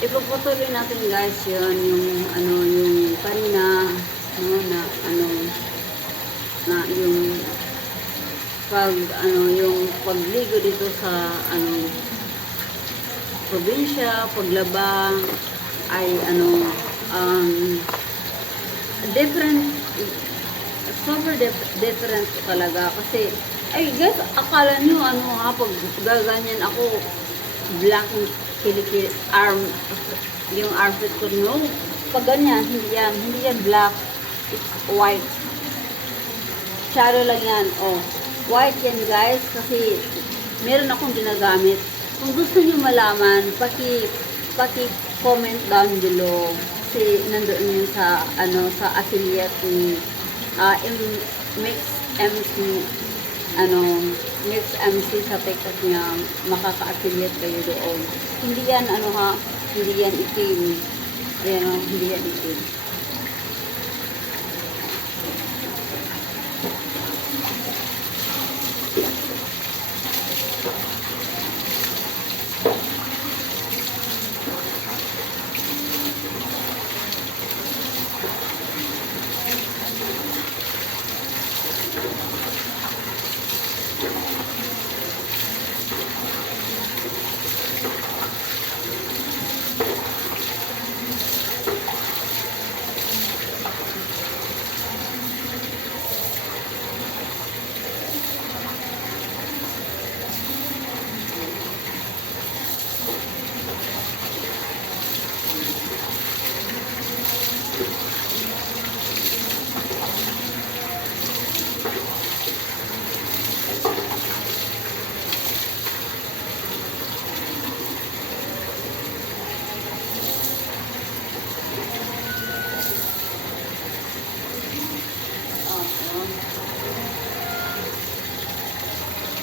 ipagpatuloy natin guys yun, yung ano, yung kanina, no, na ano, na yung pag ano, yung pagligo dito sa ano, probinsya, paglaba ay ano, different, super different talaga kasi ay guys, akala nyo ano ha, pag gaganyan ako black kilikili arm, yung outfit ko, no, pag ganyan, hindi yan black, it's white, shadow lang yan, oh, white yan guys, kasi meron akong ginagamit. Kung gusto niyo malaman, paki-comment down below kasi nandoon yun sa ano, sa affiliate ni Mix MC, ano, Mix MC sa TikTok niya, makaka-affiliate kayo doon. Hindi yan ano ha, hindi yan itim. Ayan o, hindi yan itim.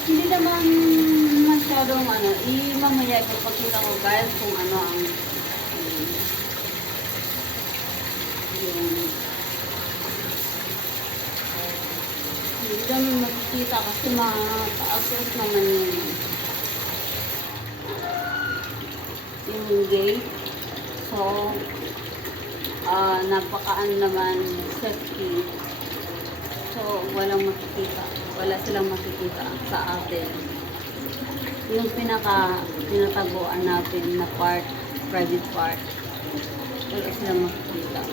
Hindi naman masyadong ano, mamaya ipapakita ko guys kung ano ang yung hindi naman makikita kasi mataas naman yung gate. So, napakaan naman safety. So, walang makikita. Wala silang makikita sa atin. Yung pinataguan natin na part, private part, wala silang makikita.